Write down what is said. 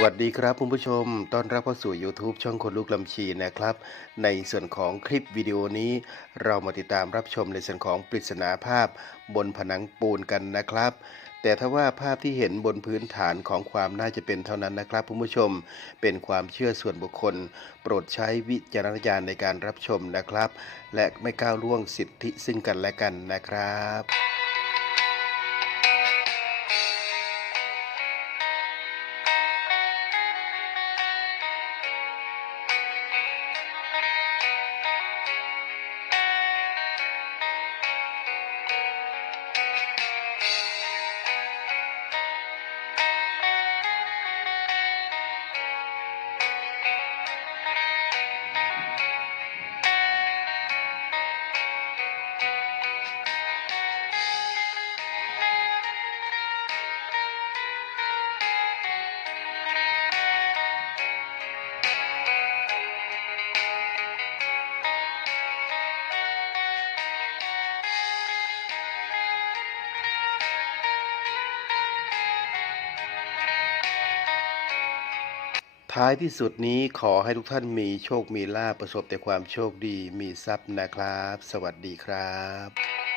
วัสดีครับคุณผู้ชม ต้อนรับเข้าสู่ YouTube ช่องคนลูกลำชีนะครับ ในส่วนของคลิปวิดีโอนี้ เรามาติดตามรับชมในส่วนของปริศนาภาพบนผนังปูนกันนะครับ แต่ถ้าว่าภาพที่เห็นบนพื้นฐานของความน่าจะเป็นเท่านั้นนะครับคุณผู้ชม เป็นความเชื่อส่วนบุคคล โปรดใช้วิจารณญาณในการรับชมนะครับ และไม่ก้าวล่วงสิทธิซึ่งกันและกันนะครับ ท้ายที่สุดนี้ขอให้ทุกท่านมีโชคมีลาภประสบแต่ความโชคดีมีทรัพย์นะครับ สวัสดีครับ